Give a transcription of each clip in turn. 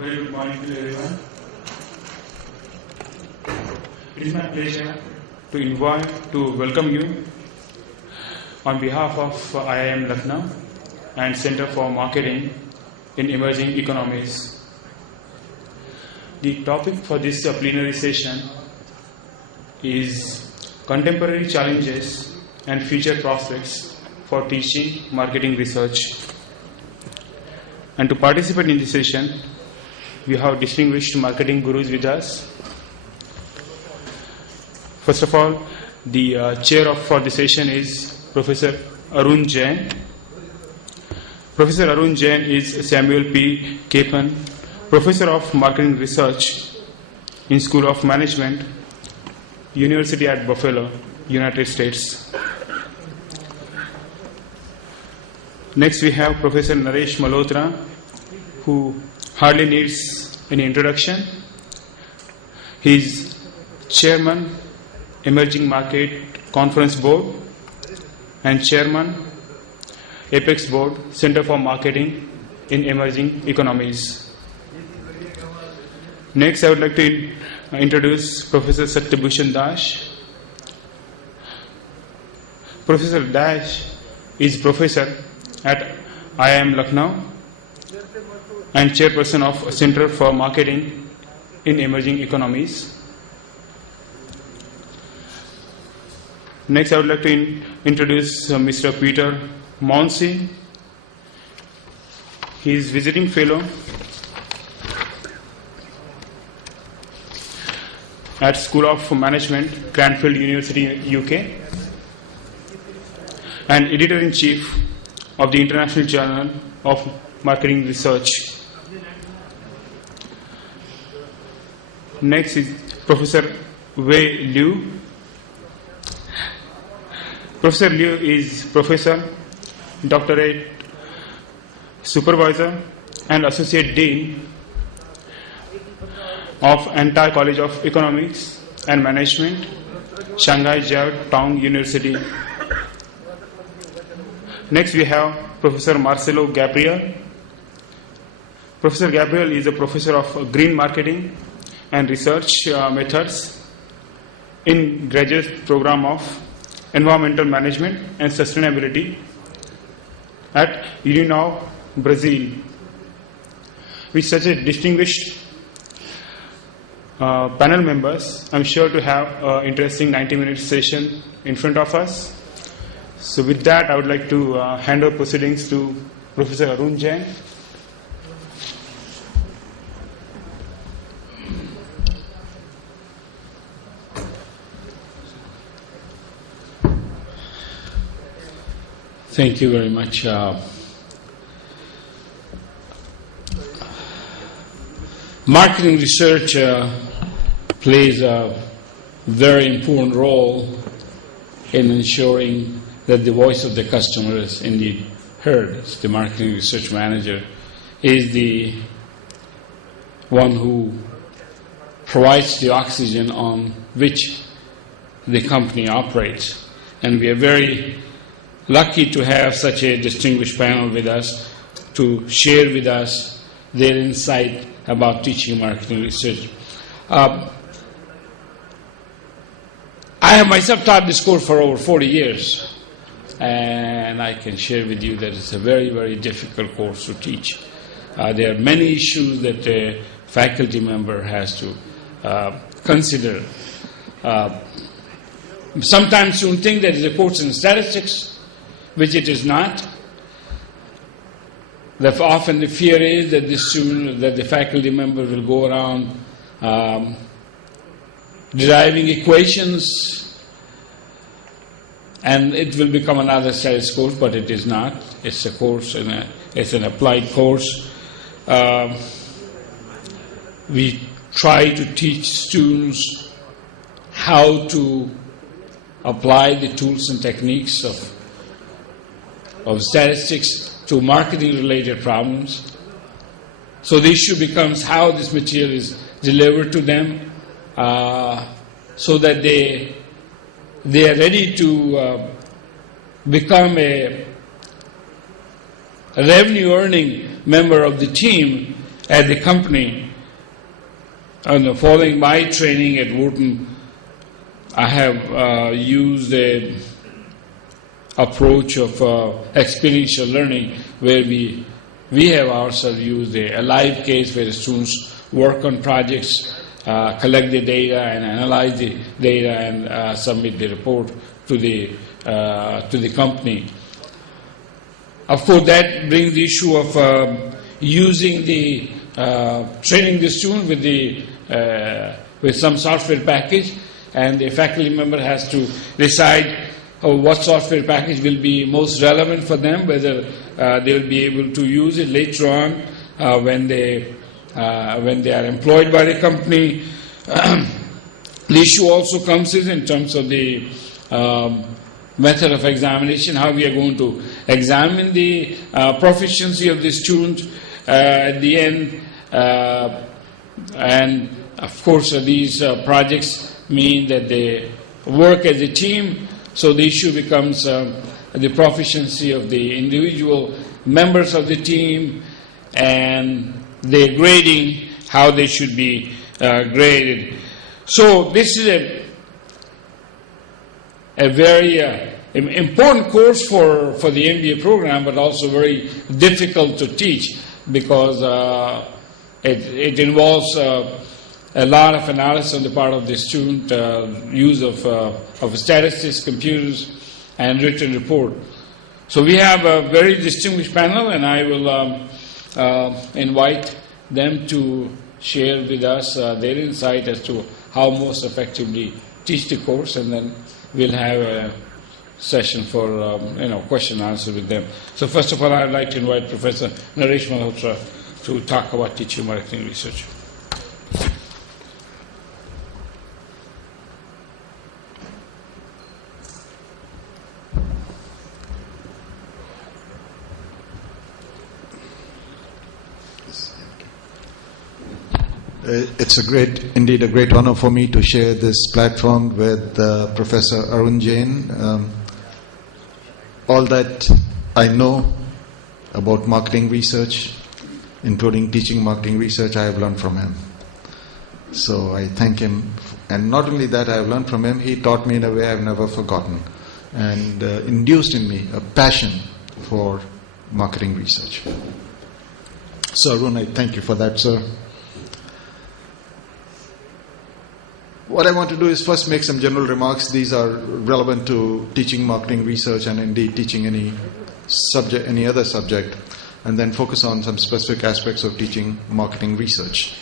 Very good morning to everyone. It is my pleasure to welcome you on behalf of IIM Lucknow and Center for Marketing in Emerging Economies. The topic for this plenary session is contemporary challenges and future prospects for teaching marketing research. And to participate in this session, we have distinguished marketing gurus with us. First of all, the chair for the session is Professor Arun Jain. Professor Arun Jain is Samuel P. Capon, Professor of Marketing Research in School of Management, University at Buffalo, United States. Next we have Professor Naresh Malhotra, who hardly needs any introduction. He is Chairman, Emerging Market Conference Board and Chairman, Apex Board, Center for Marketing in Emerging Economies. Next, I would like to introduce Professor Satyabhushan Das. Professor Das is Professor at IIM Lucknow and Chairperson of Center for Marketing in Emerging Economies. Next, I would like to introduce Mr. Peter Monsey. He is Visiting Fellow at School of Management, Cranfield University, UK, and Editor-in-Chief of the International Journal of Marketing Research. Next is Professor Wei Liu. Professor Liu is Professor, Doctorate Supervisor and Associate Dean of Antai College of Economics and Management, Shanghai Jiao Tong University. Next we have Professor Marcelo Gabriel. Professor Gabriel is a Professor of Green Marketing and Research Methods in Graduate Program of Environmental Management and Sustainability at União, Brazil. With such a distinguished panel members, I'm sure to have an interesting 90-minute session in front of us. So with that, I would like to hand over proceedings to Professor Arun Jain. Thank you very much. Marketing research plays a very important role in ensuring that the voice of the customer is indeed heard. The marketing research manager is the one who provides the oxygen on which the company operates. And we are very lucky to have such a distinguished panel with us to share with us their insight about teaching marketing research. I have myself taught this course for over 40 years, and I can share with you that it's a very, very difficult course to teach. There are many issues that a faculty member has to consider. Sometimes students think that it's a course in statistics, which it is not. Often the fear is that the faculty member will go around deriving equations, and it will become another statistics course, but it is not. It's a course, it's an applied course. We try to teach students how to apply the tools and techniques of statistics to marketing-related problems. So the issue becomes how this material is delivered to them, so that they are ready to become a revenue-earning member of the team at the company, following my training at Wharton, I have used a approach of experiential learning where we have ourselves used a live case where the students work on projects, collect the data and analyze the data and submit the report to the company. Of course, that brings the issue of using the training the student with some software package, and the faculty member has to decide what software package will be most relevant for them, whether they will be able to use it later on when they are employed by the company. The issue also comes in terms of the method of examination, how we are going to examine the proficiency of the student at the end. And of course, these projects mean that they work as a team, so the issue becomes the proficiency of the individual members of the team and their grading, how they should be graded. So this is a very important course for the MBA program, but also very difficult to teach because it involves a lot of analysis on the part of the student, use of statistics, computers, and written report. So we have a very distinguished panel, and I will invite them to share with us their insight as to how most effectively teach the course, and then we'll have a session for question and answer with them. So first of all, I'd like to invite Professor Naresh Malhotra to talk about teaching marketing research. It's indeed a great honor for me to share this platform with Professor Arun Jain. All that I know about marketing research, including teaching marketing research, I have learned from him. So I thank him. And not only that, I have learned from him, he taught me in a way I have never forgotten and induced in me a passion for marketing research. So Arun, I thank you for that, sir. What I want to do is first make some general remarks. These are relevant to teaching marketing research and indeed teaching any other subject, and then focus on some specific aspects of teaching marketing research.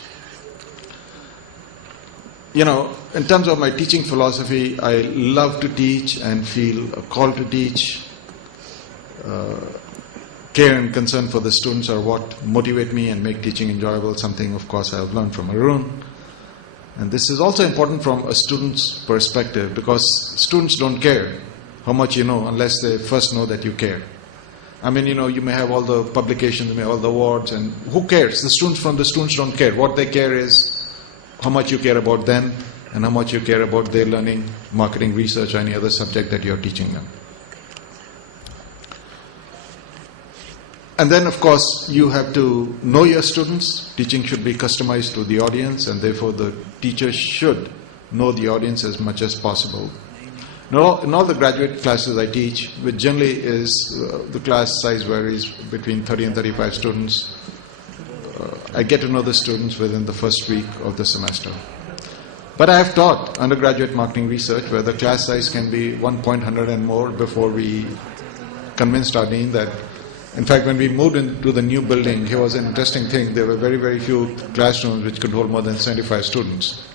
In terms of my teaching philosophy, I love to teach and feel a call to teach. Care and concern for the students are what motivate me and make teaching enjoyable, something of course I have learned from Arun. And this is also important from a student's perspective, because students don't care how much you know unless they first know that you care. I mean, you may have all the publications, you may have all the awards, and who cares? The students don't care. What they care is how much you care about them and how much you care about their learning, marketing research, or any other subject that you're teaching them. And then, of course, you have to know your students. Teaching should be customized to the audience, and therefore the teacher should know the audience as much as possible. In all the graduate classes I teach, which generally is, the class size varies between 30 and 35 students, I get to know the students within the first week of the semester. But I have taught undergraduate marketing research where the class size can be 100 and more before we convinced our dean that. In fact, when we moved into the new building, here was an interesting thing. There were very, very few classrooms which could hold more than 75 students.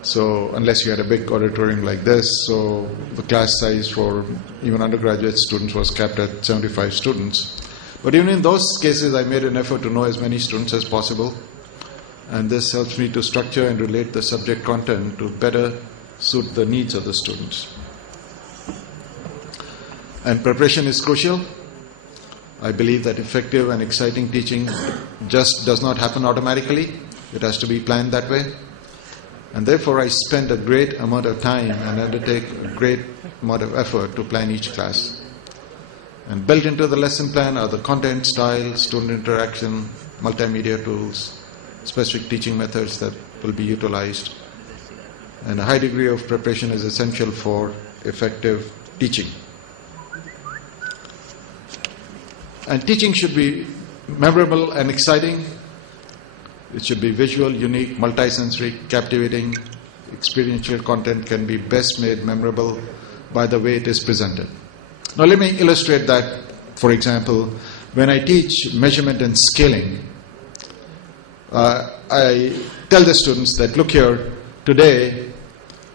So unless you had a big auditorium like this, so the class size for even undergraduate students was capped at 75 students. But even in those cases, I made an effort to know as many students as possible. And this helps me to structure and relate the subject content to better suit the needs of the students. And preparation is crucial. I believe that effective and exciting teaching just does not happen automatically. It has to be planned that way. And therefore, I spend a great amount of time and undertake a great amount of effort to plan each class. And built into the lesson plan are the content, style, student interaction, multimedia tools, specific teaching methods that will be utilized, and a high degree of preparation is essential for effective teaching. And teaching should be memorable and exciting. It should be visual, unique, multisensory, captivating. Experiential content can be best made memorable by the way it is presented. Now let me illustrate that. For example, when I teach measurement and scaling, I tell the students that, look here, today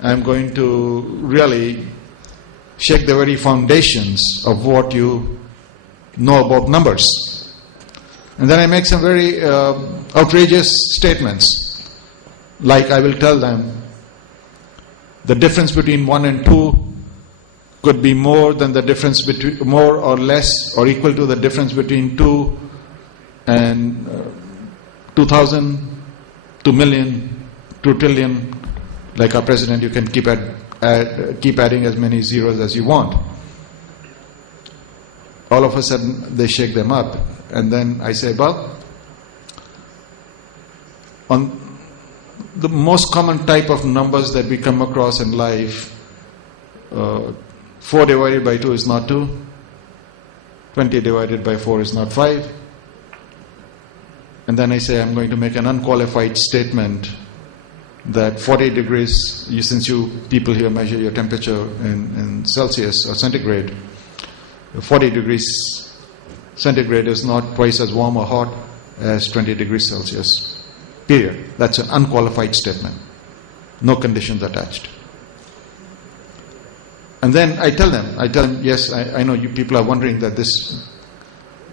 I'm going to really shake the very foundations of what you know about numbers. And then I make some very outrageous statements. Like I will tell them the difference between 1 and 2 could be more than the difference between, more or less or equal to the difference between 2 and 2,000, 2 million, 2 trillion. Like our president, you can keep adding as many zeros as you want. All of a sudden, they shake them up. And then I say, well, on the most common type of numbers that we come across in life, 4 divided by 2 is not 2. 20 divided by 4 is not 5. And then I say I'm going to make an unqualified statement that 40 degrees, since you people here measure your temperature in Celsius or centigrade, 40 degrees centigrade is not twice as warm or hot as 20 degrees Celsius. Period. That's an unqualified statement. No conditions attached. And then I tell them, yes, I know you people are wondering that this,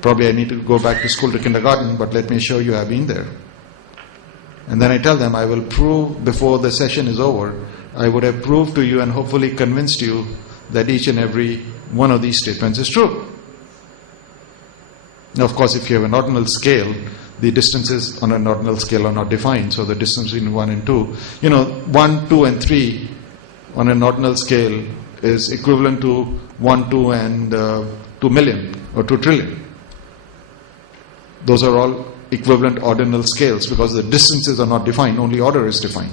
probably I need to go back to school to kindergarten, but let me show you I've been there. And then I tell them, I will prove before the session is over, I would have proved to you and hopefully convinced you that each and every one of these statements is true. Now, of course, if you have an ordinal scale, the distances on an ordinal scale are not defined, so the distance between 1 and 2, 1, 2 and 3 on an ordinal scale is equivalent to 1, 2 and 2 million or 2 trillion. Those are all equivalent ordinal scales because the distances are not defined, only order is defined.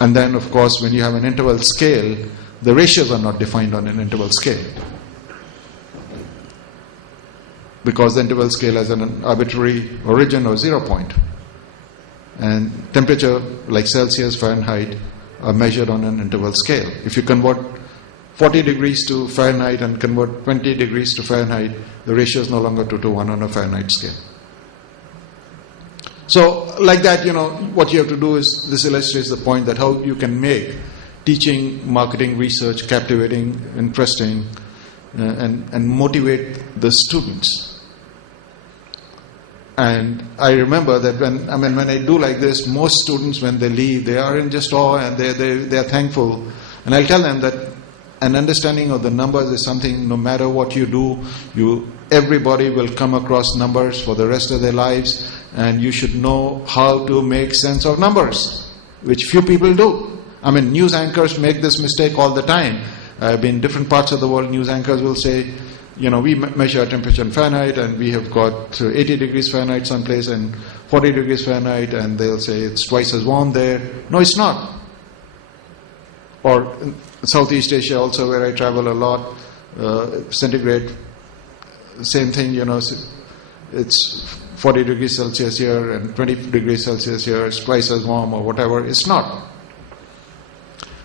And then, of course, when you have an interval scale, the ratios are not defined on an interval scale because the interval scale has an arbitrary origin or 0 point. And temperature, like Celsius, Fahrenheit, are measured on an interval scale. If you convert 40 degrees to Fahrenheit and convert 20 degrees to Fahrenheit, the ratio is no longer 2 to 1 on a Fahrenheit scale. So, like that, what you have to do is, this illustrates the point that how you can make teaching, marketing, research captivating, interesting, and motivate the students. And I remember that when I do like this, most students, when they leave, they are in just awe and they are thankful. And I'll tell them that an understanding of the numbers is something, no matter what you do, everybody will come across numbers for the rest of their lives, and you should know how to make sense of numbers, which few people do. News anchors make this mistake all the time. In different parts of the world, news anchors will say, we measure temperature in Fahrenheit and we have got 80 degrees Fahrenheit someplace and 40 degrees Fahrenheit, and they'll say it's twice as warm there. No, it's not. Or in Southeast Asia also, where I travel a lot, centigrade, same thing, it's 40 degrees Celsius here and 20 degrees Celsius here, it's twice as warm or whatever. It's not.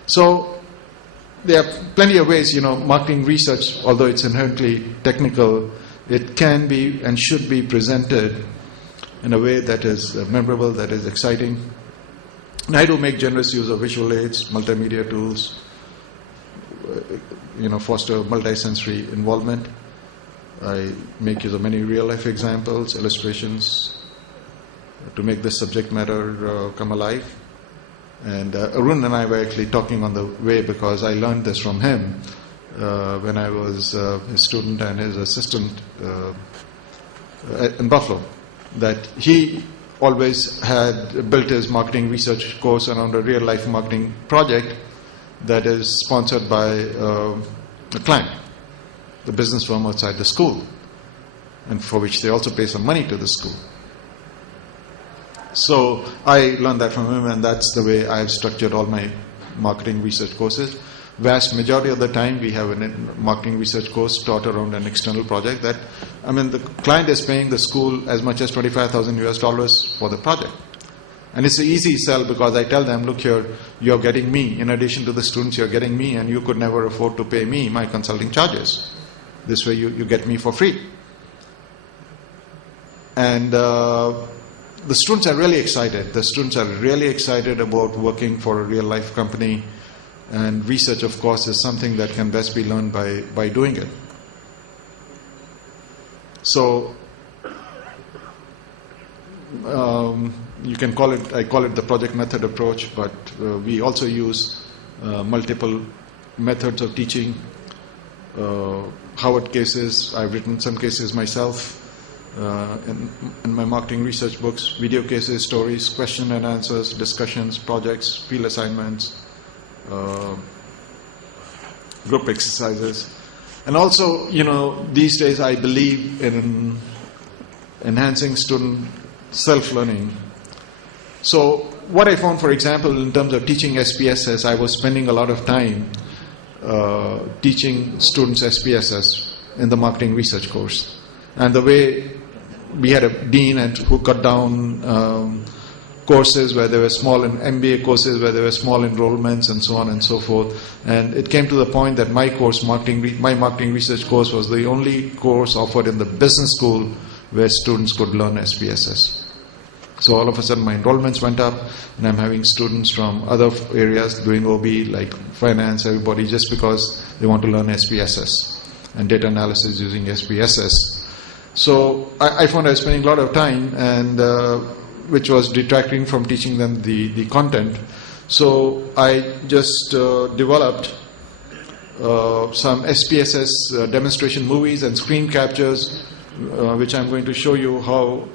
So there are plenty of ways, marketing research, although it's inherently technical, it can be and should be presented in a way that is memorable, that is exciting. And I do make generous use of visual aids, multimedia tools, foster multisensory involvement. I make use of many real-life examples, illustrations, to make this subject matter come alive. And Arun and I were actually talking on the way, because I learned this from him when I was his student and his assistant in Buffalo, that he always had built his marketing research course around a real-life marketing project that is sponsored by a client, the business firm outside the school. and for which they also pay some money to the school. So I learned that from him, and that's the way I've structured all my marketing research courses. Vast majority of the time we have a marketing research course taught around an external project that, the client is paying the school as much as $25,000 for the project. And it's an easy sell because I tell them, look here, you're getting me. In addition to the students, you're getting me, and you could never afford to pay me my consulting charges. This way you get me for free. And the students are really excited. The students are really excited about working for a real-life company. And research, of course, is something that can best be learned by doing it. So, you can call it, I call it the project method approach, but we also use multiple methods of teaching. Howard cases, I've written some cases myself in my marketing research books, video cases, stories, question and answers, discussions, projects, field assignments, group exercises. And also, these days I believe in enhancing student self-learning. So what I found, for example, in terms of teaching SPSS, I was spending a lot of time teaching students SPSS in the marketing research course. And the way we had a dean who cut down courses where there were small MBA courses where there were small enrollments and so on and so forth. And it came to the point that my course, my marketing research course, was the only course offered in the business school where students could learn SPSS. So all of a sudden my enrollments went up, and I'm having students from other areas doing OB, like finance, everybody, just because they want to learn SPSS and data analysis using SPSS. So I found I was spending a lot of time, and which was detracting from teaching them the content. So I just developed some SPSS demonstration movies and screen captures, which I'm going to show you how.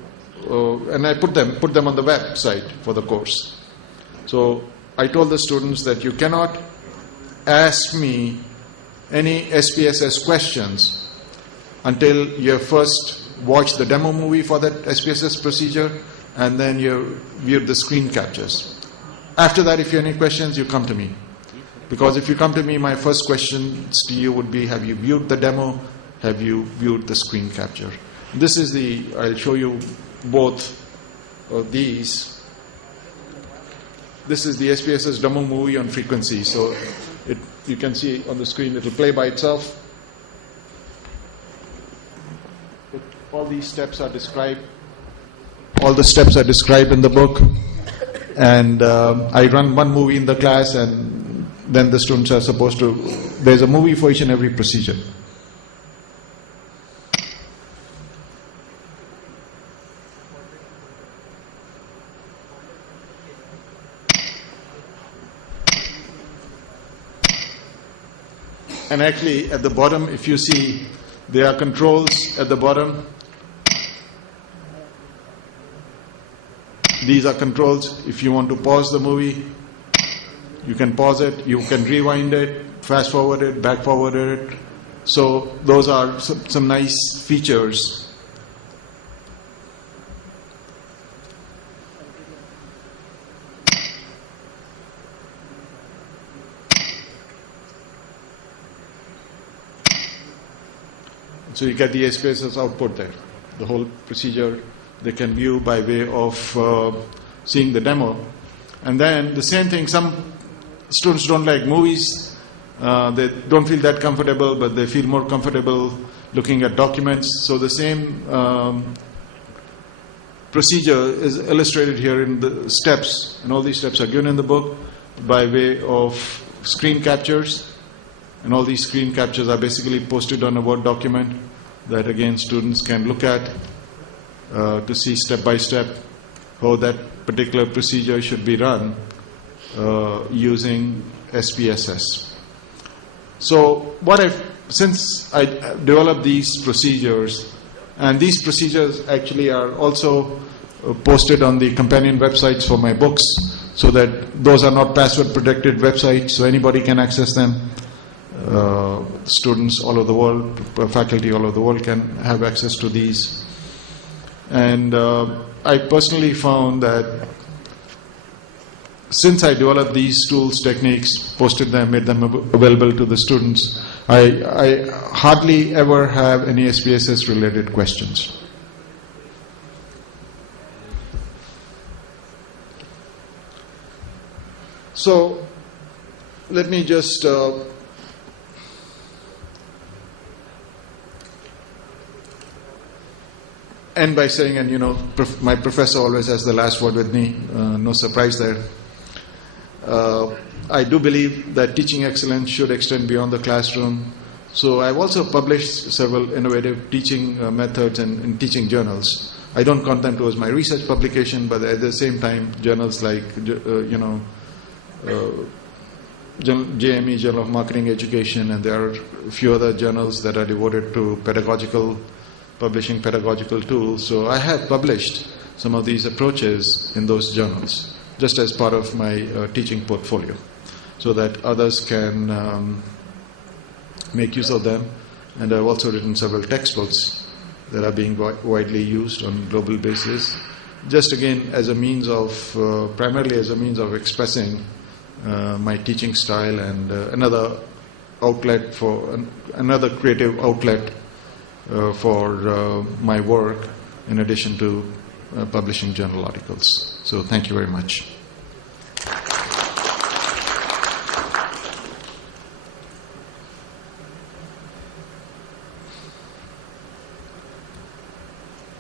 And I put them on the website for the course. So I told the students that you cannot ask me any SPSS questions until you have first watched the demo movie for that SPSS procedure, and then you viewed the screen captures. After that, if you have any questions, you come to me. Because if you come to me, my first questions to you would be, have you viewed the demo? Have you viewed the screen capture? This is I'll show you both of these. This is the SPSS demo movie on frequency. So you can see on the screen, it will play by itself. All these steps are described. All the steps are described in the book. And I run one movie in the class, and then the students are supposed to, there's a movie for each and every procedure. And actually, at the bottom, if you see, there are controls at the bottom. These are controls. If you want to pause the movie, you can pause it. You can rewind it, fast forward it, back forward it. So those are some nice features. So you get the SPSS output there. The whole procedure they can view by way of seeing the demo. And then the same thing, some students don't like movies. They don't feel that comfortable, but they feel more comfortable looking at documents. So the same procedure is illustrated here in the steps. And all these steps are given in the book by way of screen captures. And all these screen captures are basically posted on a Word document that, again, students can look at to see step by step how that particular procedure should be run using SPSS. So since I developed these procedures, and these procedures actually are also posted on the companion websites for my books, so that those are not password protected websites, so anybody can access them. students all over the world, faculty all over the world can have access to these. And I personally found that since I developed these tools, techniques, posted them, made them available to the students, I hardly ever have any SPSS related questions. So let me just end by saying, and my professor always has the last word with me, no surprise there. I do believe that teaching excellence should extend beyond the classroom. So I've also published several innovative teaching methods in teaching journals. I don't count them towards my research publication, but at the same time, journals like, JME, Journal of Marketing Education, and there are a few other journals that are devoted to publishing pedagogical tools. So I have published some of these approaches in those journals, just as part of my teaching portfolio, so that others can make use of them. And I've also written several textbooks that are being widely used on a global basis, just again as a means of, primarily as a means of expressing my teaching style and another creative outlet for my work, in addition to publishing journal articles. So thank you very much.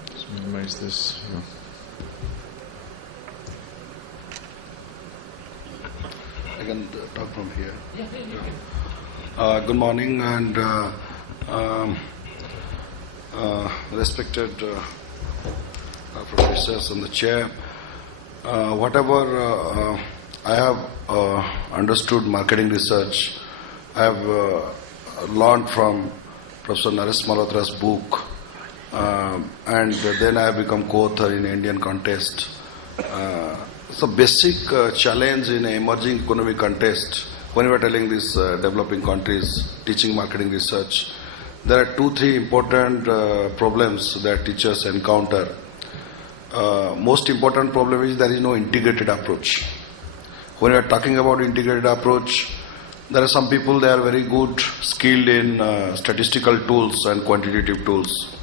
Let's minimize this. Yeah. I can talk from here. Good morning, and respected professors and the chair. Whatever I have understood marketing research, I have learned from Professor Naresh Malhotra's book, and then I have become co-author in Indian contest. So basic challenge in emerging economic context, when we are telling these developing countries teaching marketing research, there are 2-3 important problems that teachers encounter. Most important problem is there is no integrated approach. When we are talking about integrated approach, there are some people, they are very good, skilled in statistical tools and quantitative tools.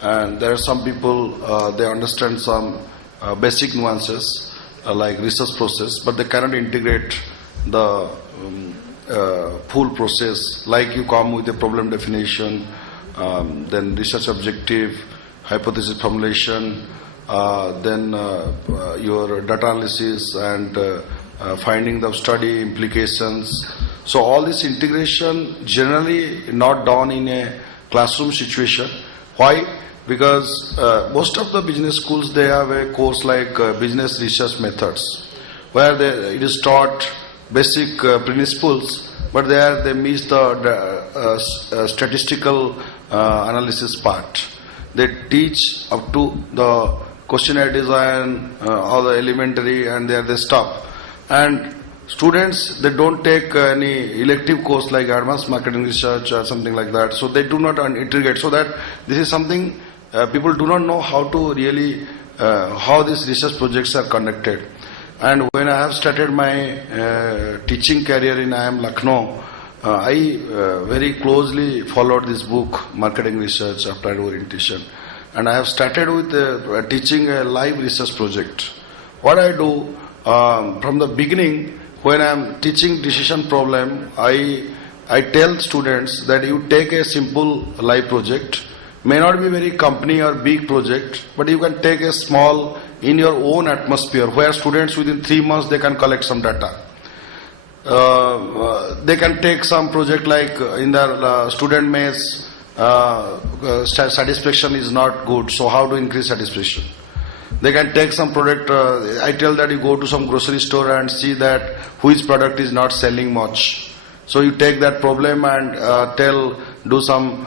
And there are some people, they understand some basic nuances like research process, but they cannot integrate the full process. Like you come with a problem definition, then research objective, hypothesis formulation, then your data analysis and finding the study implications. So all this integration generally not done in a classroom situation. Why? Because most of the business schools, they have a course like business research methods, where it is taught basic principles, but there they miss the statistical analysis part. They teach up to the questionnaire design, all the elementary, and there they stop. And students, they don't take any elective course like advanced marketing research or something like that, so they do not integrate. So that this is something people do not know how to really, how these research projects are conducted. And when I have started my teaching career in IIM Lucknow, I very closely followed this book, Marketing Research Applied Orientation. And I have started with teaching a live research project. What I do, from the beginning, when I am teaching decision problem, I tell students that you take a simple live project, may not be very company or big project, but you can take a small in your own atmosphere, where students within 3 months they can collect some data. They can take some project like in their student mates, satisfaction is not good, so how to increase satisfaction. They can take some product, I tell that you go to some grocery store and see that which product is not selling much. So you take that problem and do some,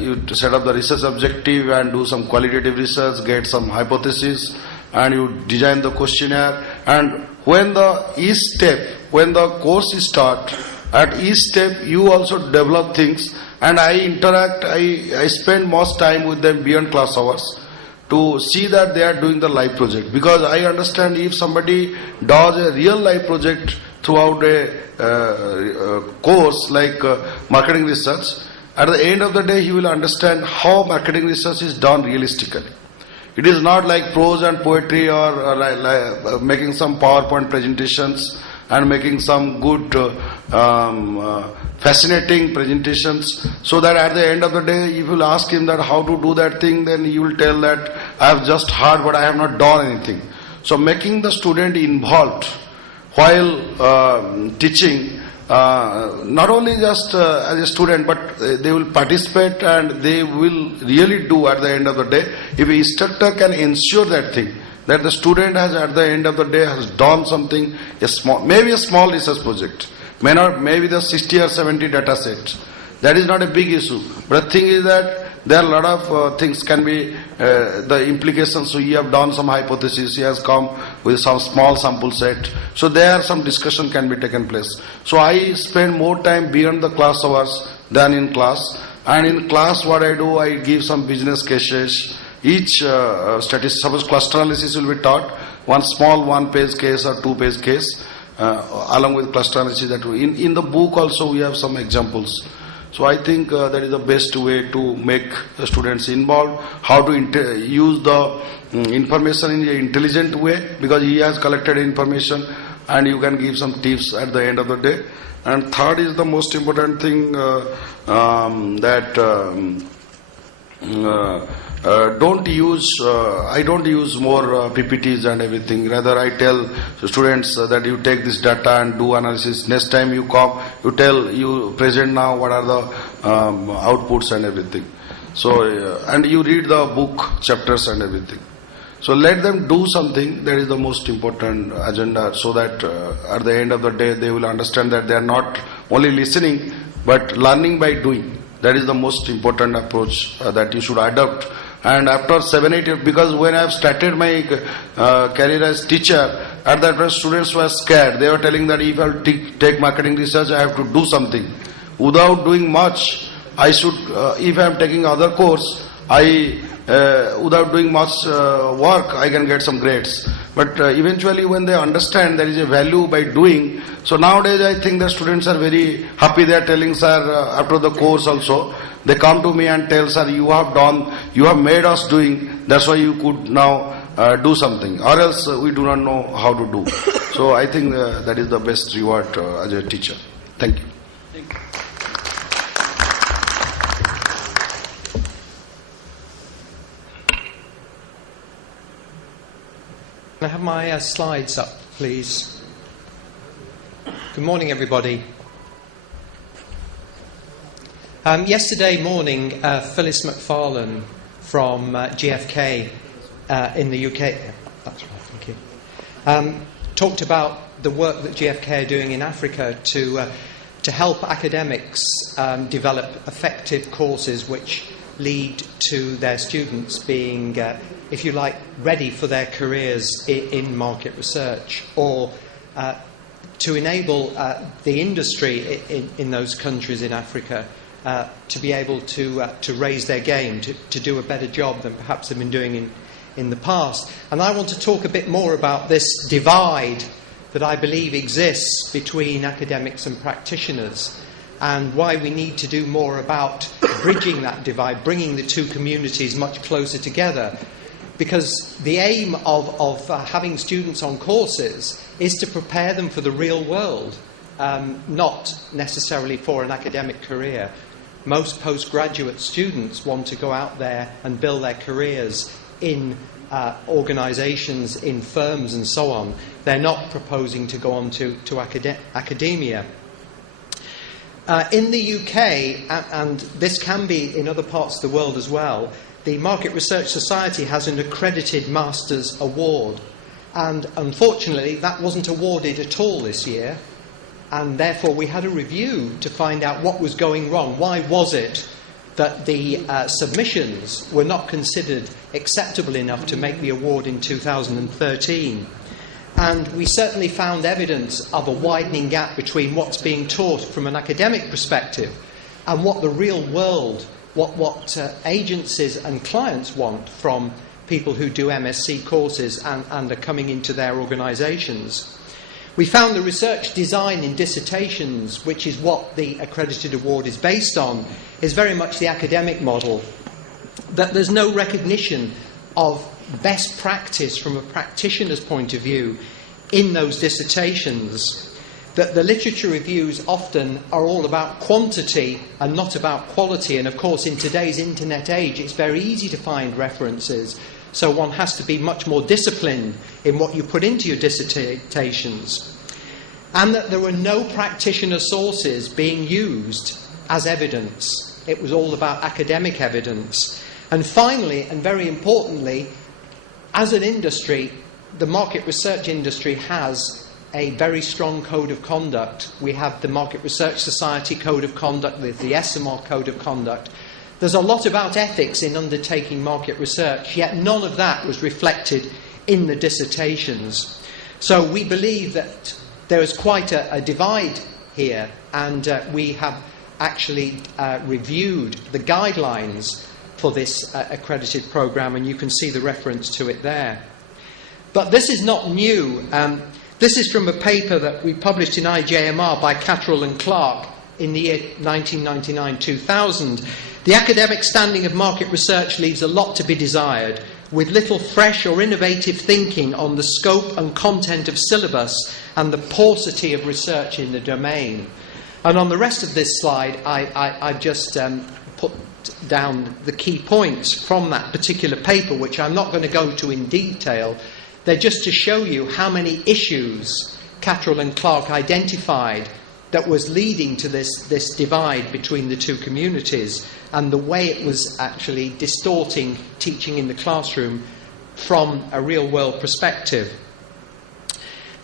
you set up the research objective and do some qualitative research, get some hypothesis, and you design the questionnaire. And when the each step, when the course is start, At each step, you also develop things, and I interact, I spend most time with them beyond class hours to see that they are doing the live project. Because I understand if somebody does a real live project throughout a course like marketing research, at the end of the day, he will understand how marketing research is done realistically. It is not like prose and poetry or making some PowerPoint presentations and making some good, fascinating presentations, so that at the end of the day, if you ask him that how to do that thing, then he will tell that I have just heard but I have not done anything. So making the student involved while teaching, not only just as a student, but they will participate and they will really do at the end of the day. If an instructor can ensure that thing, that the student has at the end of the day has done something, maybe a small research project, maybe the 60 or 70 data sets. That is not a big issue. But the thing is that there are a lot of things can be, the implications. So you have done some hypothesis, he has come with some small sample set. So there some discussion can be taken place. So I spend more time beyond the class hours than in class. And in class what I do, I give some business cases. Each suppose cluster analysis will be taught, one small one-page case or two-page case, along with cluster analysis. That in the book also we have some examples. So I think that is the best way to make the students involved, how to use the information in an intelligent way, because he has collected information and you can give some tips at the end of the day. And third is the most important thing, I don't use more PPTs and everything. Rather, I tell students that you take this data and do analysis. Next time you come, you present now what are the outputs and everything. So, and you read the book chapters and everything. So let them do something. That is the most important agenda, so that at the end of the day they will understand that they are not only listening but learning by doing. That is the most important approach that you should adopt. And after 7-8 years, because when I have started my career as teacher, at that time students were scared. They were telling that if I take marketing research, I have to do something. Without doing much, I should, if I am taking other course, without doing much work, I can get some grades. But eventually when they understand there is a value by doing, so nowadays I think the students are very happy. They are telling, sir, after the course also, they come to me and tell, sir, you have made us doing, that's why you could now do something. Or else we do not know how to do. So I think that is the best reward as a teacher. Thank you. Thank you. Can I have my slides up, please? Good morning, everybody. Yesterday morning, Phyllis McFarlane from GFK in the UK, that's right, thank you, talked about the work that GFK are doing in Africa to help academics develop effective courses which lead to their students being, if you like, ready for their careers in market research, or to enable the industry in those countries in Africa to be able to raise their game, to do a better job than perhaps they've been doing in the past. And I want to talk a bit more about this divide that I believe exists between academics and practitioners, and why we need to do more about bridging that divide, bringing the two communities much closer together. Because the aim of having students on courses is to prepare them for the real world, not necessarily for an academic career. Most postgraduate students want to go out there and build their careers in organisations, in firms and so on. They're not proposing to go on to academia. In the UK, and this can be in other parts of the world as well, the Market Research Society has an accredited Masters Award, and unfortunately that wasn't awarded at all this year, and therefore we had a review to find out what was going wrong. Why was it that the submissions were not considered acceptable enough to make the award in 2013? And we certainly found evidence of a widening gap between what's being taught from an academic perspective and what the real world, what agencies and clients want from people who do MSc courses and are coming into their organisations. We found the research design in dissertations, which is what the accredited award is based on, is very much the academic model, that there's no recognition of best practice from a practitioner's point of view in those dissertations, that the literature reviews often are all about quantity and not about quality. And of course, in today's internet age, it's very easy to find references, so one has to be much more disciplined in what you put into your dissertations. And that there were no practitioner sources being used as evidence. It was all about academic evidence. And finally, and very importantly, as an industry, the market research industry has a very strong code of conduct. We have the Market Research Society Code of Conduct, the ESOMAR Code of Conduct. There's a lot about ethics in undertaking market research, yet none of that was reflected in the dissertations. So we believe that there is quite a divide here, and we have actually reviewed the guidelines for this accredited programme, and you can see the reference to it there. But this is not new. This is from a paper that we published in IJMR by Catterall and Clark in the year 1999-2000. The academic standing of market research leaves a lot to be desired, with little fresh or innovative thinking on the scope and content of syllabus and the paucity of research in the domain. And on the rest of this slide, I've just put down the key points from that particular paper, which I'm not going to go to in detail. They're just to show you how many issues Catterall and Clark identified that was leading to this divide between the two communities, and the way it was actually distorting teaching in the classroom from a real-world perspective.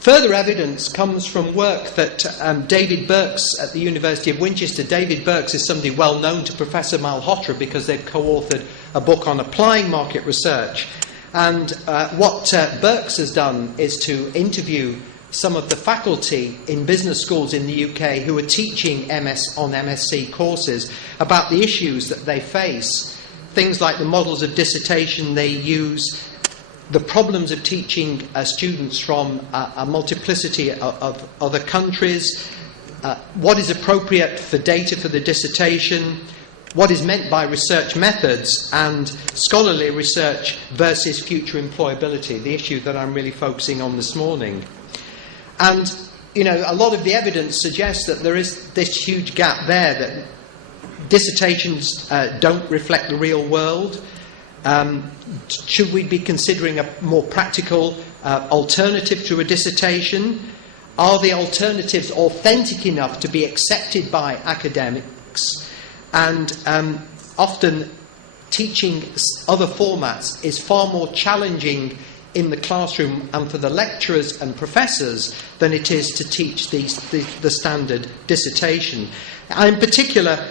Further evidence comes from work that David Birks at the University of Winchester. David Birks is somebody well known to Professor Malhotra because they've co-authored a book on applying market research. And what Birks has done is to interview some of the faculty in business schools in the UK who are teaching on MSc courses about the issues that they face. Things like the models of dissertation they use, the problems of teaching students from a multiplicity of other countries, what is appropriate for data for the dissertation, what is meant by research methods, and scholarly research versus future employability, the issue that I'm really focusing on this morning. And, you know, a lot of the evidence suggests that there is this huge gap there, that dissertations don't reflect the real world. Should we be considering a more practical alternative to a dissertation? Are the alternatives authentic enough to be accepted by academics? And often teaching other formats is far more challenging in the classroom and for the lecturers and professors than it is to teach the standard dissertation. And in particular,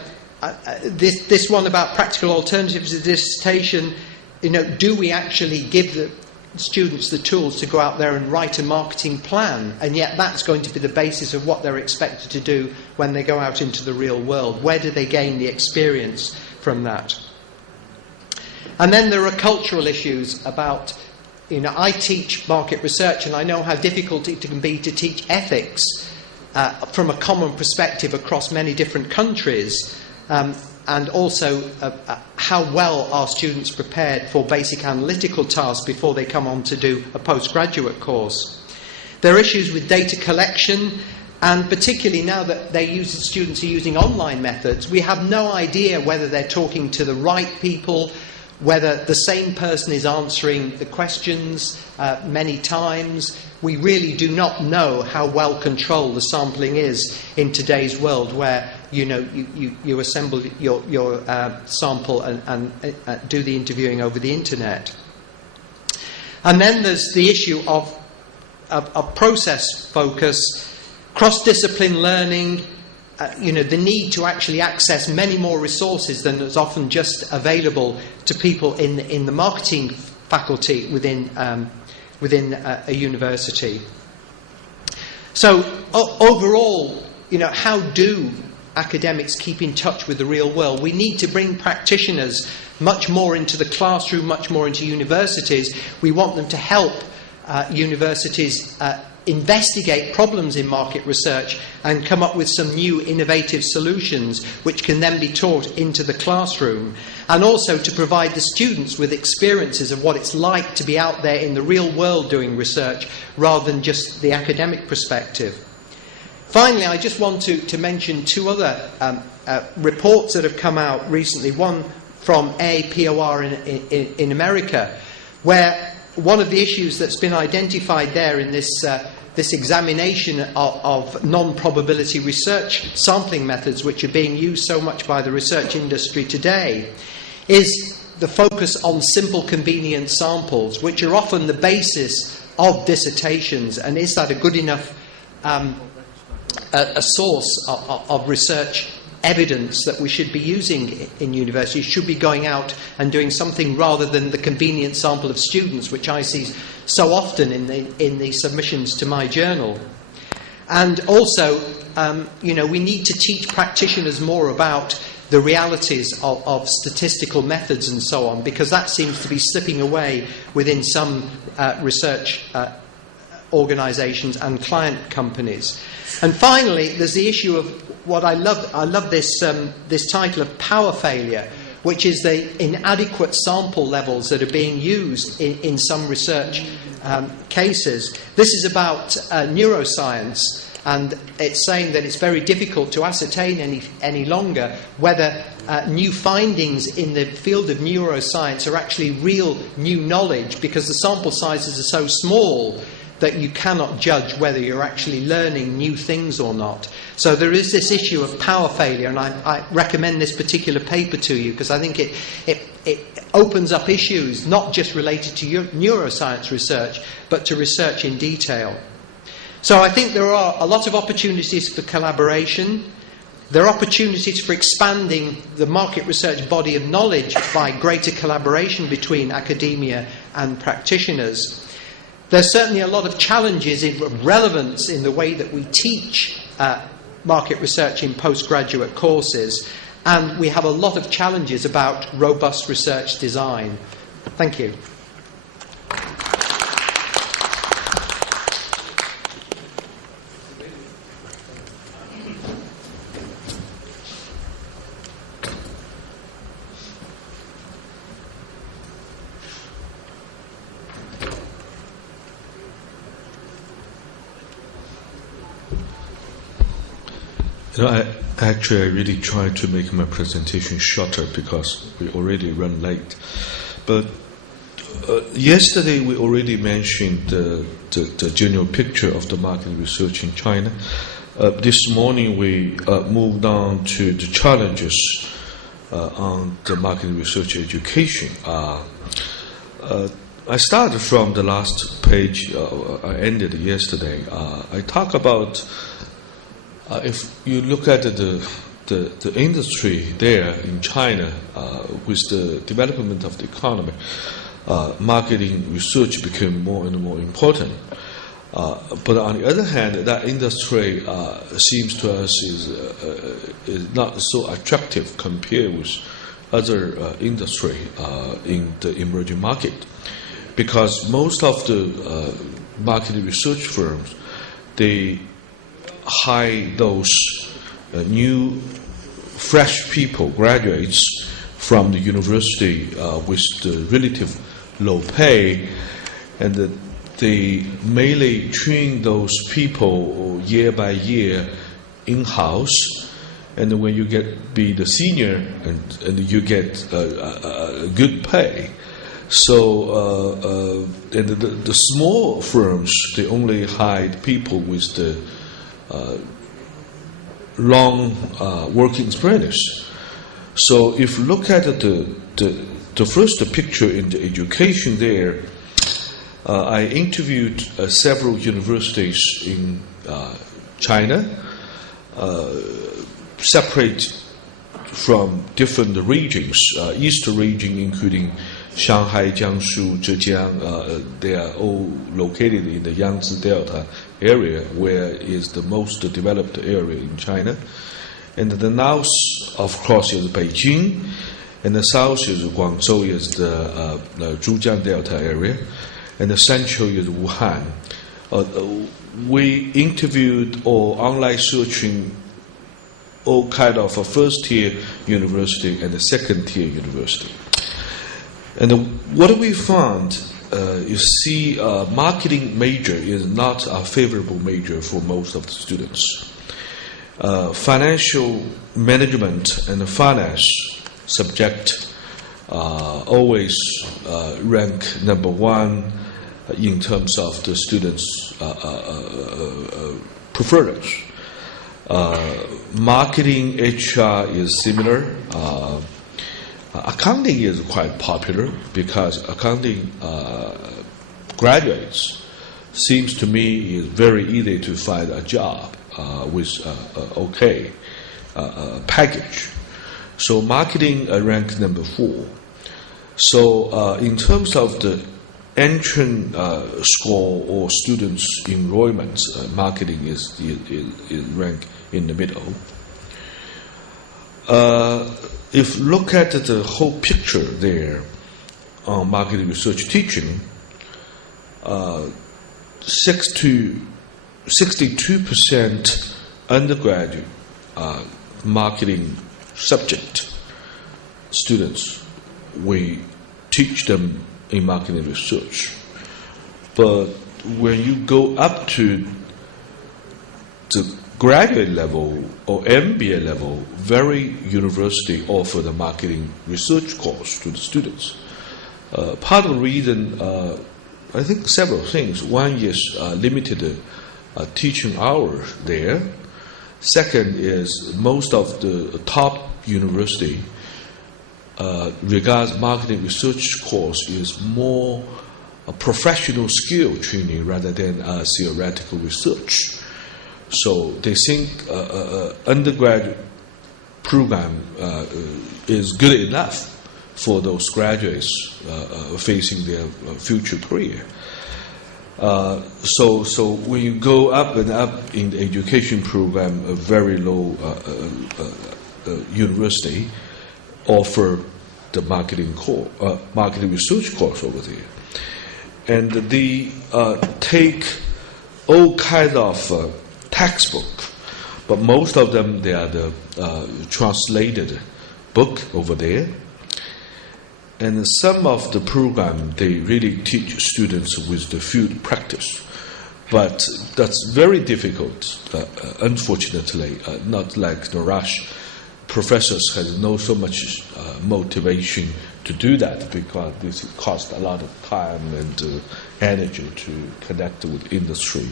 this one about practical alternatives to dissertation, you know, do we actually give the students the tools to go out there and write a marketing plan? And yet that's going to be the basis of what they're expected to do when they go out into the real world. Where do they gain the experience from that? And then there are cultural issues about, you know, I teach market research and I know how difficult it can be to teach ethics from a common perspective across many different countries. And also how well are students prepared for basic analytical tasks before they come on to do a postgraduate course. There are issues with data collection, and particularly now that students are using online methods, we have no idea whether they're talking to the right people, whether the same person is answering the questions many times. We really do not know how well controlled the sampling is in today's world, where you assemble your sample and do the interviewing over the internet. And then there's the issue of process focus, cross-discipline learning, the need to actually access many more resources than is often just available to people in the marketing faculty within within a university. So overall, how do academics keep in touch with the real world? We need to bring practitioners much more into the classroom, much more into universities. We want them to help universities investigate problems in market research and come up with some new innovative solutions which can then be taught into the classroom, and also to provide the students with experiences of what it's like to be out there in the real world doing research rather than just the academic perspective. Finally, I just want to mention two other reports that have come out recently, one from AAPOR in America, where one of the issues that's been identified there in this examination of non-probability research sampling methods, which are being used so much by the research industry today, is the focus on simple, convenient samples, which are often the basis of dissertations. And is that a good enough a source of research evidence that we should be using in universities? Should be going out and doing something rather than the convenient sample of students, which I see so often in the submissions to my journal. And also, we need to teach practitioners more about the realities of statistical methods and so on, because that seems to be slipping away within some research organisations and client companies. And finally, there's the issue of what I love this title of power failure, which is the inadequate sample levels that are being used in some research cases. This is about neuroscience, and it's saying that it's very difficult to ascertain any longer whether new findings in the field of neuroscience are actually real new knowledge, because the sample sizes are so small that you cannot judge whether you're actually learning new things or not. So there is this issue of power failure, and I recommend this particular paper to you because I think it opens up issues not just related to neuroscience research, but to research in detail. So I think there are a lot of opportunities for collaboration. There are opportunities for expanding the market research body of knowledge by greater collaboration between academia and practitioners. There's certainly a lot of challenges in relevance in the way that we teach market research in postgraduate courses, and we have a lot of challenges about robust research design. Thank you. I really tried to make my presentation shorter because we already run late. But yesterday we already mentioned the general picture of the market research in China. This morning we moved on to the challenges on the market research education. I started from the last page. I ended yesterday. I talk about if you look at the industry there in China, with the development of the economy, marketing research became more and more important. But on the other hand, that industry seems to us is not so attractive compared with other industry in the emerging market, because most of the market research firms, they hire those new, fresh people, graduates from the university with the relative low pay, and they mainly train those people year by year in-house, and when you be the senior, and you get good pay. So and the small firms, they only hire people with the long working experience. So if you look at the first picture in the education there, I interviewed several universities in China, separate from different regions, East region including Shanghai, Jiangsu, Zhejiang, they are all located in the Yangtze Delta area, where is the most developed area in China. And the north, of course, is Beijing, and the south is Guangzhou, is the Zhujiang Delta area, and the central is Wuhan. We interviewed or online searching all kind of a first-tier university and a second-tier university. And what we found, you see, marketing major is not a favorable major for most of the students. Financial management and finance subject always rank number one in terms of the students' preference. Marketing, HR is similar. Accounting is quite popular because accounting graduates seems to me is very easy to find a job with okay package. So marketing ranked number 4. So in terms of the entrance score or students' enrollment, marketing is ranked in the middle. If you look at the whole picture there on marketing research teaching, 62% undergraduate marketing subject students, we teach them in marketing research. But when you go up to the graduate level or MBA level, very university offer the marketing research course to the students. Part of the reason, I think several things. One is limited teaching hours there. Second is most of the top university regards marketing research course is more a professional skill training rather than theoretical research. So they think undergraduate program is good enough for those graduates facing their future career. So when you go up and up in the education program, a very low university offer the marketing research course over there, and they take all kinds of textbook, but most of them they are the translated book over there. And some of the program they really teach students with the field practice, but that's very difficult. Unfortunately, not like Naresh. Professors has no so much motivation to do that because this costs a lot of time and energy to connect with industry.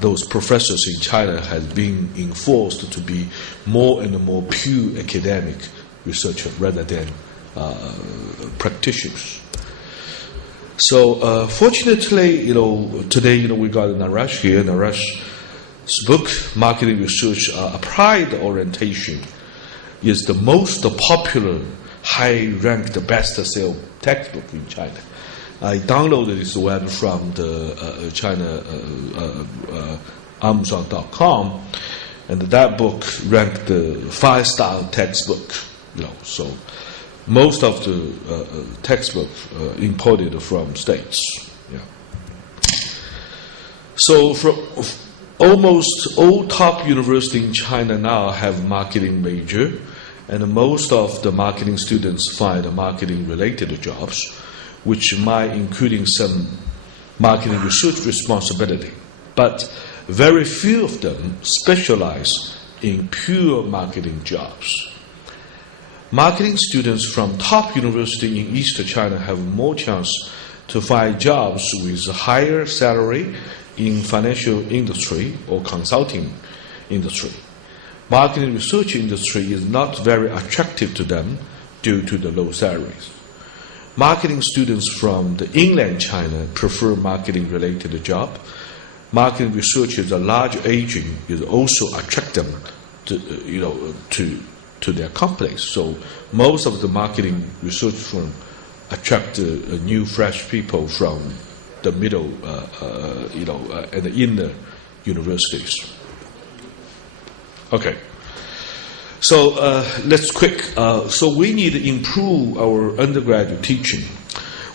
Those professors in China have been enforced to be more and more pure academic researcher rather than practitioners. So fortunately, today we got Naresh here. Naresh's book, Marketing Research Applied Orientation, is the most popular, high-ranked, best-sell textbook in China. I downloaded this one from the China Amazon.com, and that book ranked the 5-star textbook. So most of the textbook imported from States. So from almost all top universities in China now have marketing major, and most of the marketing students find marketing-related jobs, which might including some marketing research responsibility. But very few of them specialize in pure marketing jobs. Marketing students from top university in East China have more chance to find jobs with higher salary in financial industry or consulting industry. Marketing research industry is not very attractive to them due to the low salaries. Marketing students from the inland China prefer marketing-related job. Marketing research is a large agent is also attract them to their companies. So most of the marketing research firm attract new, fresh people from the middle, and the inner universities. Okay. So let's quick. So we need to improve our undergraduate teaching.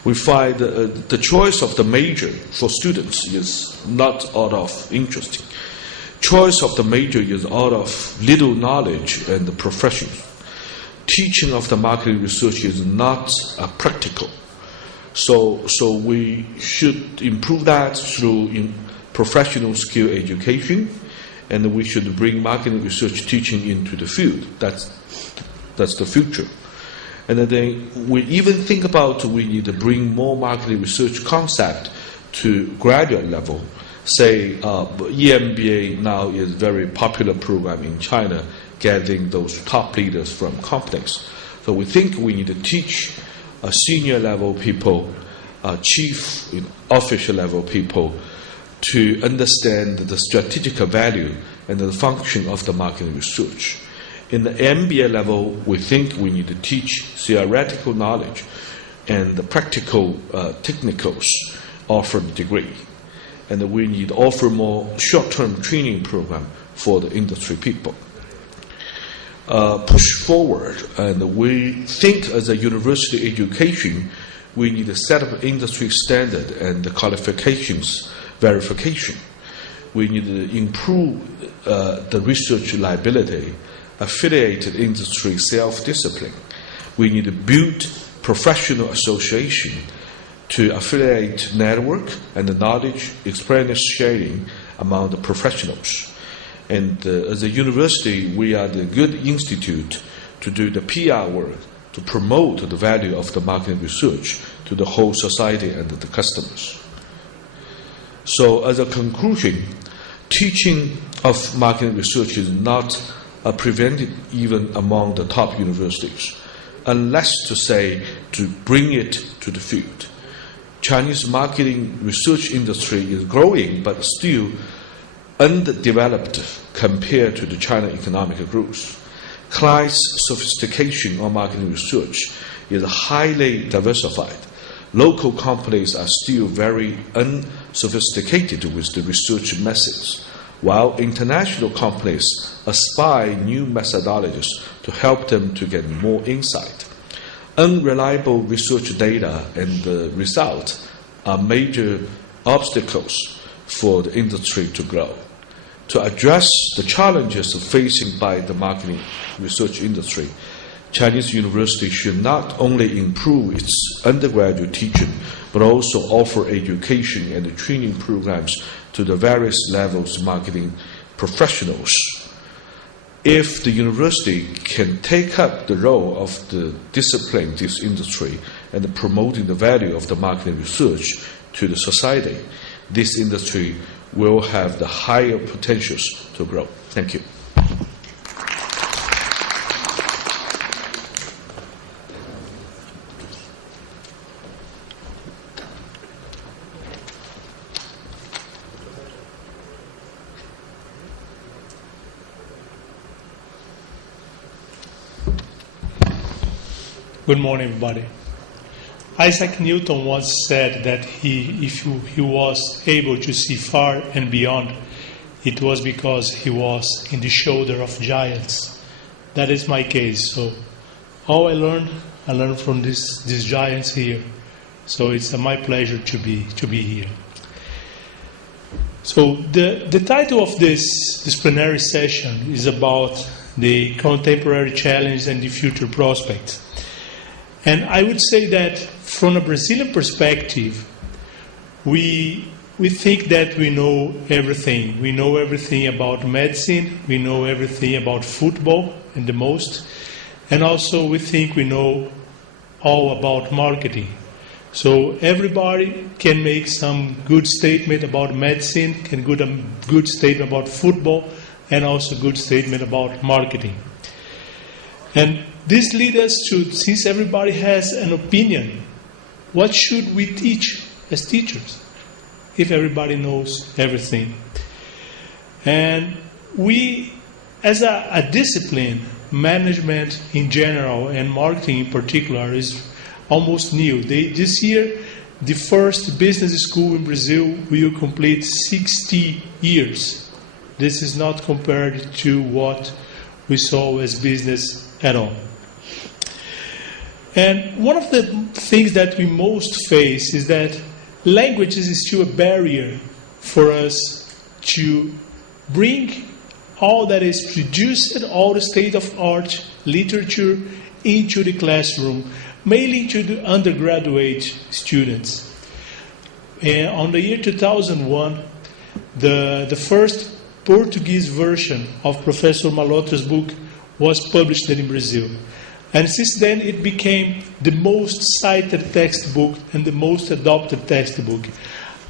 We find the choice of the major for students is not out of interest. Choice of the major is out of little knowledge and the profession. Teaching of the marketing research is not practical. So we should improve that through professional skill education, and we should bring marketing research teaching into the field. That's the future. And then we even think about we need to bring more marketing research concept to graduate level. Say EMBA now is a very popular program in China, gathering those top leaders from companies. So we think we need to teach senior level people, chief official level people to understand the strategic value and the function of the marketing research. In the MBA level, we think we need to teach theoretical knowledge and the practical technicals offered degree. And we need to offer more short-term training program for the industry people. Push forward, and we think as a university education, we need to set up industry standard and the qualifications verification. We need to improve the research liability, affiliated industry self-discipline. We need to build professional association to affiliate network and the knowledge experience sharing among the professionals. And as a university, we are the good institute to do the PR work, to promote the value of the marketing research to the whole society and the customers. So as a conclusion, teaching of marketing research is not prevented even among the top universities, unless to bring it to the field. Chinese marketing research industry is growing, but still undeveloped compared to the China economic growth. Clients' sophistication on marketing research is highly diversified. Local companies are still very unsophisticated with the research methods, while international companies aspire new methodologies to help them to get more insight. Unreliable research data and the result are major obstacles for the industry to grow. To address the challenges facing by the marketing research industry, Chinese universities should not only improve its undergraduate teaching, but also offer education and training programs to the various levels marketing professionals. If the university can take up the role of the discipline this industry and promoting the value of the marketing research to the society, this industry will have the higher potentials to grow. Thank you. Good morning, everybody. Isaac Newton once said that if he was able to see far and beyond, it was because he was in the shoulder of giants. That is my case. So all I learned from these giants here. So it's my pleasure to be here. So the title of this plenary session is about the contemporary challenge and the future prospects. And I would say that from a Brazilian perspective, we think that we know everything. We know everything about medicine. We know everything about football and the most. And also we think we know all about marketing. So everybody can make some good statement about medicine, can good a good statement about football, and also good statement about marketing. And this leads us to, since everybody has an opinion, what should we teach as teachers if everybody knows everything? And we, as a discipline, management in general and marketing in particular, is almost new. This year, the first business school in Brazil will complete 60 years. This is not compared to what we saw as business at all. And one of the things that we most face is that language is still a barrier for us to bring all that is produced, all the state-of-art literature into the classroom, mainly to the undergraduate students. On the year 2001, the first Portuguese version of Professor Malotra's book was published in Brazil. And since then, it became the most cited textbook and the most adopted textbook.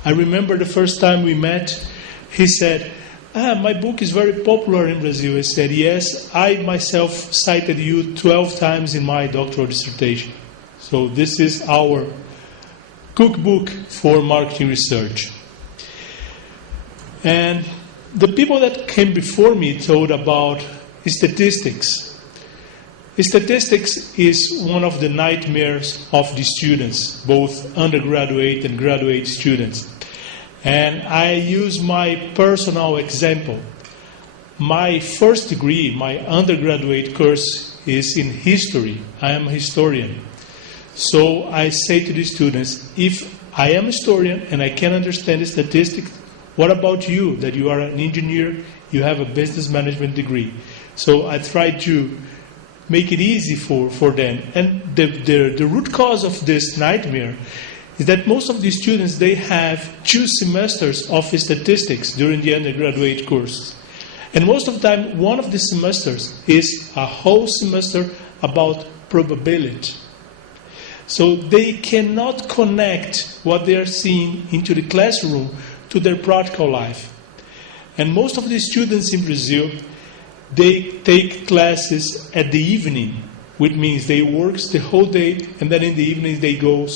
I remember the first time we met, he said, my book is very popular in Brazil. I said, yes, I myself cited you 12 times in my doctoral dissertation. So this is our cookbook for marketing research. And the people that came before me told about statistics. Statistics is one of the nightmares of the students, both undergraduate and graduate students. And I use my personal example. My first degree, my undergraduate course, is in history. I am a historian. So I say to the students, if I am a historian and I can understand statistics, what about you, that you are an engineer, you have a business management degree? So I try to make it easy for them. And the root cause of this nightmare is that most of the students, they have 2 semesters of statistics during the undergraduate course. And most of the time, one of the semesters is a whole semester about probability. So they cannot connect what they are seeing into the classroom to their practical life. And most of the students in Brazil, they take classes at the evening, which means they work the whole day and then in the evening they go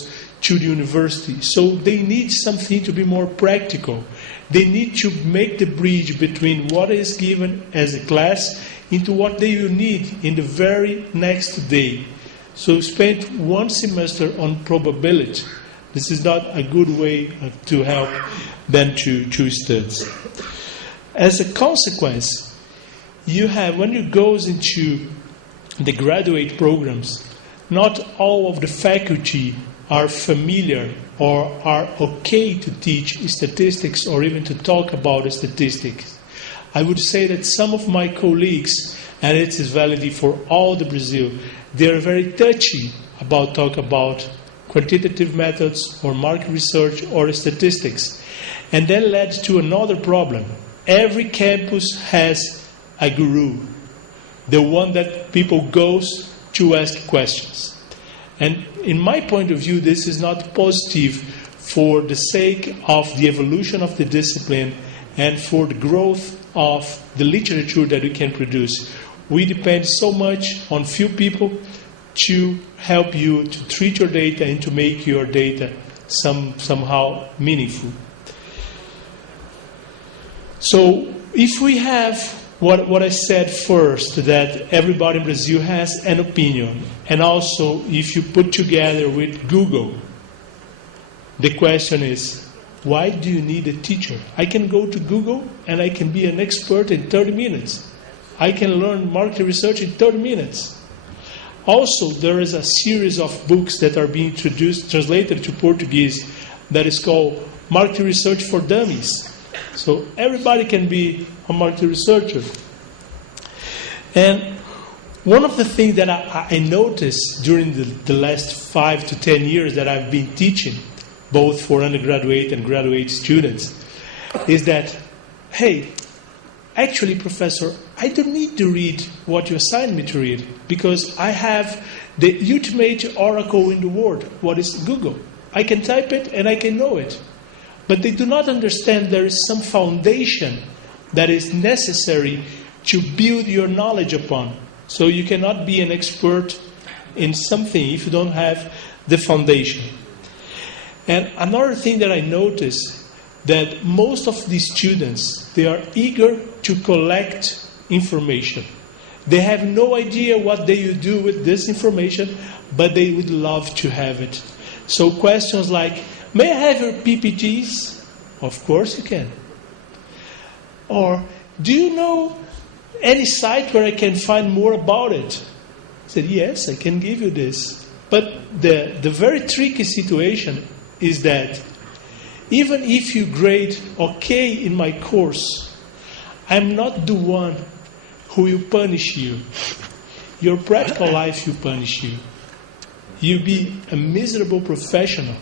to the university. So they need something to be more practical. They need to make the bridge between what is given as a class into what they will need in the very next day. So spend 1 semester on probability. This is not a good way to help them to study. As a consequence, you have, when you go into the graduate programs, not all of the faculty are familiar or are okay to teach statistics or even to talk about statistics. I would say that some of my colleagues, and it is valid for all the Brazil, they are very touchy about talk about quantitative methods or market research or statistics. And that led to another problem. Every campus has a guru, the one that people goes to ask questions. And in my point of view, this is not positive for the sake of the evolution of the discipline and for the growth of the literature that we can produce. We depend so much on few people to help you to treat your data and to make your data somehow meaningful. So if we have what I said first, that everybody in Brazil has an opinion, and also if you put together with Google, the question is, why do you need a teacher? I can go to Google and I can be an expert in 30 minutes. I can learn market research in 30 minutes. Also, there is a series of books that are being translated to Portuguese that is called Market Research for Dummies. So everybody can be a market researcher. And one of the things that I noticed during the last 5 to 10 years that I've been teaching, both for undergraduate and graduate students, is that, hey, actually, professor, I don't need to read what you assigned me to read because I have the ultimate oracle in the world. What is Google? I can type it and I can know it. But they do not understand there is some foundation that is necessary to build your knowledge upon. So you cannot be an expert in something if you don't have the foundation. And another thing that I noticed, that most of these students, they are eager to collect information. They have no idea what they would do with this information, but they would love to have it. So questions like, may I have your PPTs? Of course you can. Or, do you know any site where I can find more about it? I said, yes, I can give you this. But the very tricky situation is that even if you grade okay in my course, I'm not the one who will punish you. Your practical life will punish you. You'll be a miserable professional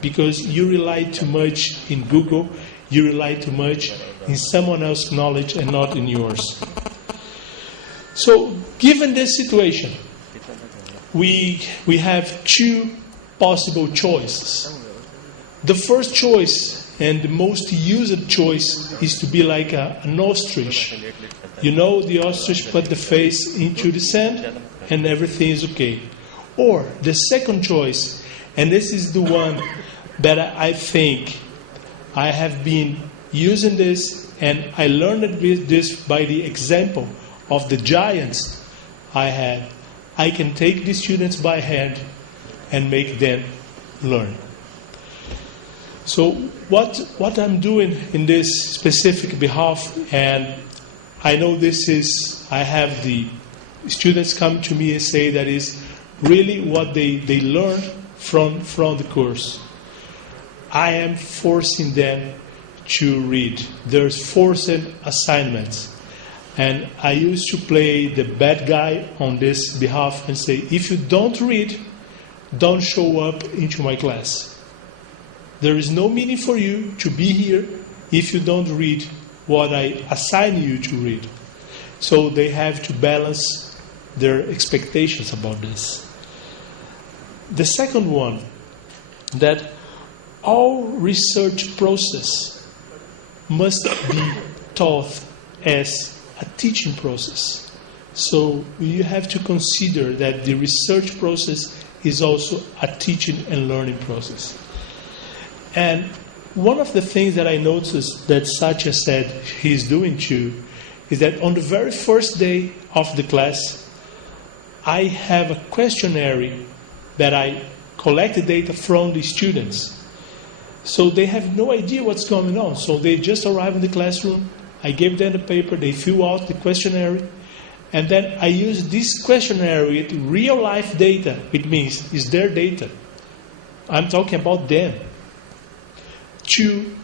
because you rely too much in Google, you rely too much in someone else's knowledge and not in yours. So, given this situation, we have two possible choices. The first choice, and the most used choice, is to be like an ostrich. You know, the ostrich put the face into the sand and everything is okay. Or the second choice, and this is the one that I think I have been using this, and I learned this by the example of the giants I had. I can take the students by hand and make them learn. So what I'm doing in this specific behalf, and I know I have the students come to me and say that is really what they learned from the course. I am forcing them to read. There's forced assignments. And I used to play the bad guy on this behalf and say, if you don't read, don't show up into my class. There is no meaning for you to be here if you don't read what I assign you to read. So they have to balance their expectations about this. The second one, that all research process must be taught as a teaching process. So you have to consider that the research process is also a teaching and learning process. And one of the things that I noticed that Satya said he's doing too is that on the very first day of the class, I have a questionnaire that I collect data from the students. So they have no idea what's going on. So they just arrive in the classroom, I gave them the paper, they fill out the questionnaire, and then I use this questionnaire with real life data. It means it's their data. I'm talking about them, to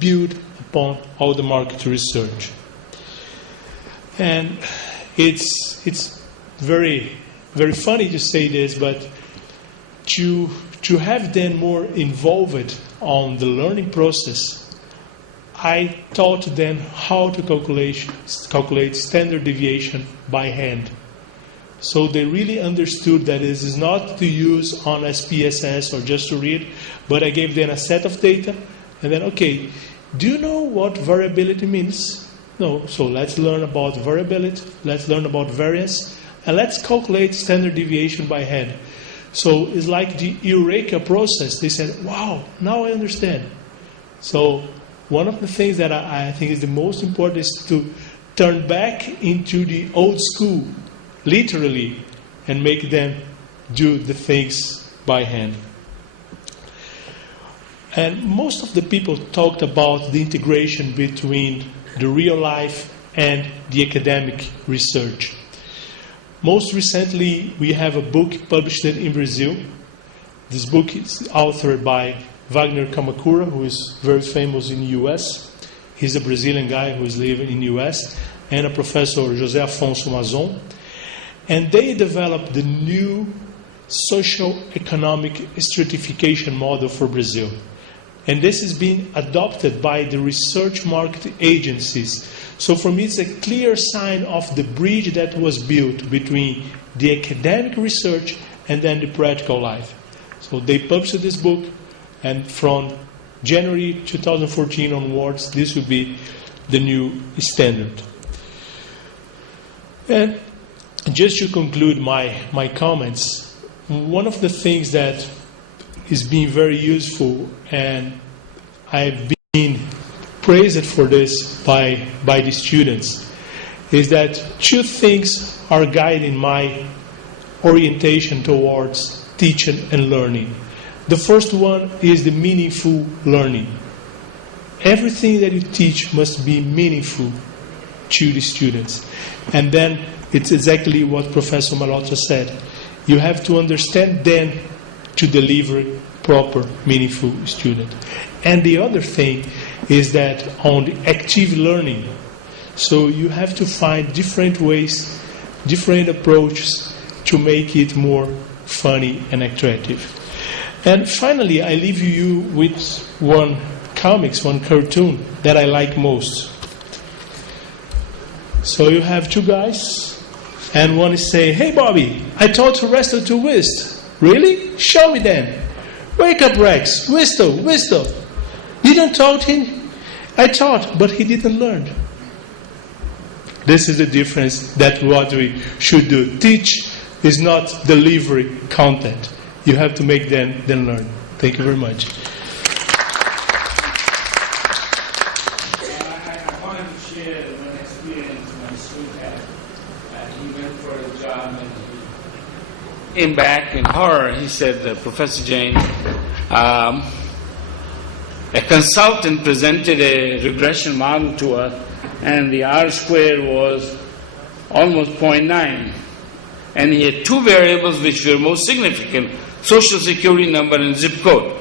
build upon all the market research. And it's very, very funny to say this, but to have them more involved on the learning process, I taught them how to calculate standard deviation by hand. So they really understood that this is not to use on SPSS or just to read, but I gave them a set of data, and then, okay, do you know what variability means? No, so let's learn about variability, let's learn about variance, and let's calculate standard deviation by hand. So it's like the Eureka process. They said, wow, now I understand. So one of the things that I think is the most important is to turn back into the old school, literally, and make them do the things by hand. And most of the people talked about the integration between the real life and the academic research. Most recently, we have a book published in Brazil. This book is authored by Wagner Kamakura, who is very famous in the US. He's a Brazilian guy who is living in the US, and a professor, José Afonso Mazon. And they developed the new social economic stratification model for Brazil. And this is being adopted by the research market agencies. So for me, it's a clear sign of the bridge that was built between the academic research and then the practical life. So they published this book, and from January 2014 onwards, this will be the new standard. And just to conclude my comments, one of the things that is being very useful, and I've been praised for this by the students, is that two things are guiding my orientation towards teaching and learning. The first one is the meaningful learning. Everything that you teach must be meaningful to the students. And then it's exactly what Professor Malhotra said. You have to understand then to deliver proper, meaningful student. And the other thing is that on the active learning, so you have to find different ways, different approaches to make it more funny and attractive. And finally, I leave you with one cartoon that I like most. So you have two guys, and one is saying, "Hey Bobby, I taught to wrestle to whist." "Really? Show me then." "Wake up Rex, whistle, whistle." "Didn't taught him?" "I taught, but he didn't learn." This is the difference that what we should do. Teach is not delivery content. You have to make them learn. Thank you very much. I wanted to share one experience my student had. He went for a job and he came back in horror. He said, "Professor Jain, a consultant presented a regression model to us, and the R-squared was almost 0.9. And he had two variables which were most significant, social security number and zip code."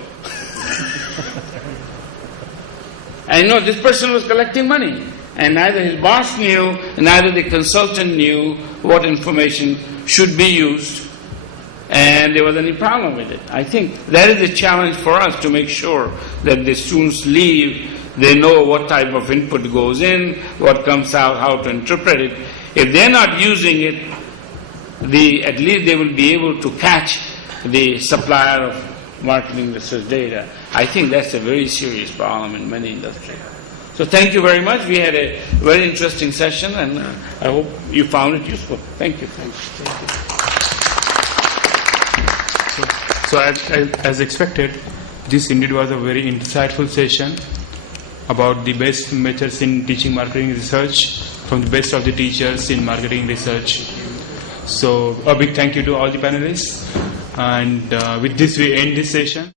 I know this person was collecting money, and neither his boss knew, neither the consultant knew what information should be used, and there was any problem with it. I think that is the challenge for us, to make sure that the students leave, they know what type of input goes in, what comes out, how to interpret it. If they're not using it, at least they will be able to catch the supplier of marketing research data. I think that's a very serious problem in many industries. So thank you very much. We had a very interesting session, and I hope you found it useful. Thank you. So as expected, this indeed was a very insightful session about the best methods in teaching marketing research from the best of the teachers in marketing research. So a big thank you to all the panelists. And with this we end this session.